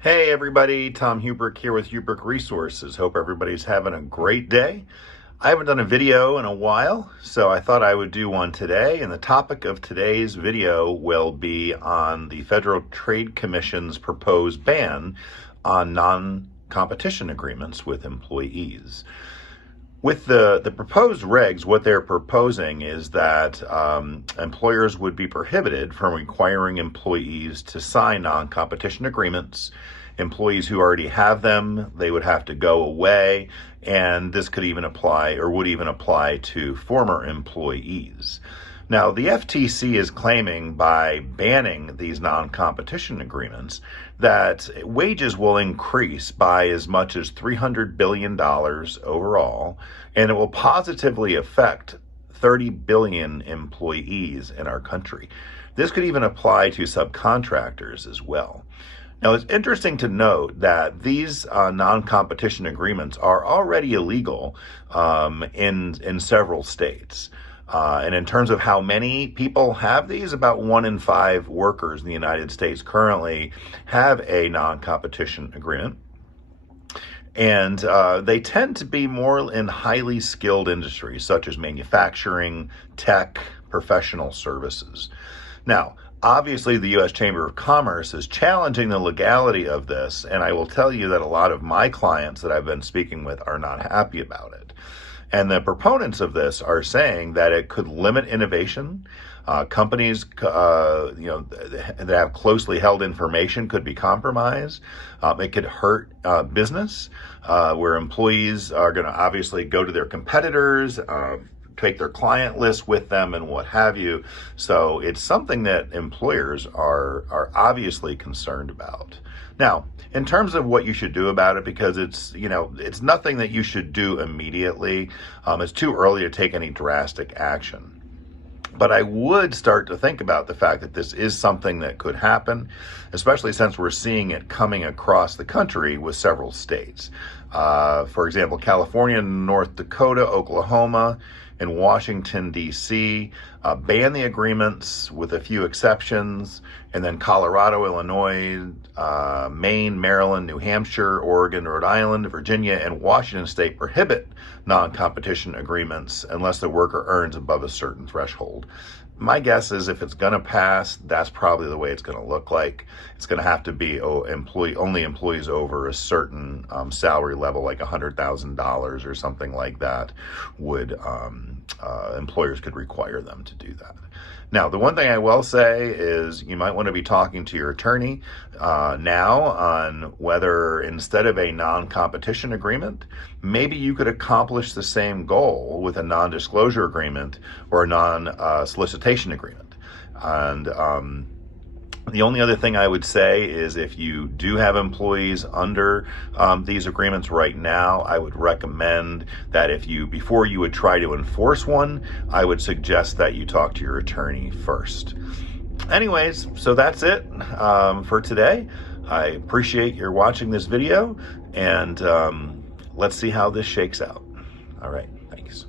Hey everybody, Tom Hubric here with Hubric Resources. Hope everybody's having a great day. I haven't done a video in a while, so I thought I would do one today, and the topic of today's video will be on the Federal Trade Commission's proposed ban on non-competition agreements with employees. With the proposed regs, what they're proposing is that employers would be prohibited from requiring employees to sign non-competition agreements. Employees who already have them, they would have to go away, and this could even apply, or would even apply, to former employees. Now, the FTC is claiming by banning these non-competition agreements that wages will increase by as much as $300 billion overall, and it will positively affect 30 billion employees in our country. This could even apply to subcontractors as well. Now, it's interesting to note that these non-competition agreements are already illegal in several states. And in terms of how many people have these, about 1 in 5 workers in the United States currently have a non-competition agreement. And they tend to be more in highly skilled industries, such as manufacturing, tech, professional services. Now, obviously, the U.S. Chamber of Commerce is challenging the legality of this, and I will tell you that a lot of my clients that I've been speaking with are not happy about it. And the proponents of this are saying that it could limit innovation. Companies, that have closely held information could be compromised. It could hurt business, where employees are going to obviously go to their competitors, take their client list with them, and what have you. So it's something that employers are obviously concerned about. Now, in terms of what you should do about it, because it's nothing that you should do immediately. It's too early to take any drastic action. But I would start to think about the fact that this is something that could happen, especially since we're seeing it coming across the country with several states. For example, California, North Dakota, Oklahoma, and Washington, D.C. Ban the agreements with a few exceptions, and then Colorado, Illinois, Maine, Maryland, New Hampshire, Oregon, Rhode Island, Virginia, and Washington State prohibit non-competition agreements unless the worker earns above a certain threshold. My guess is if it's going to pass, that's probably the way it's going to look like. It's going to have to be only employees over a certain salary level, like $100,000 or something like that, would employers could require them to do that. Now, the one thing I will say is you might want to be talking to your attorney now on whether, instead of a non-competition agreement, maybe you could accomplish the same goal with a non-disclosure agreement or a non-solicitation agreement. And the only other thing I would say is if you do have employees under these agreements right now, I would recommend that before you would try to enforce one, I would suggest that you talk to your attorney first. Anyways, so that's it for today. I appreciate your watching this video, and let's see how this shakes out. All right, thanks.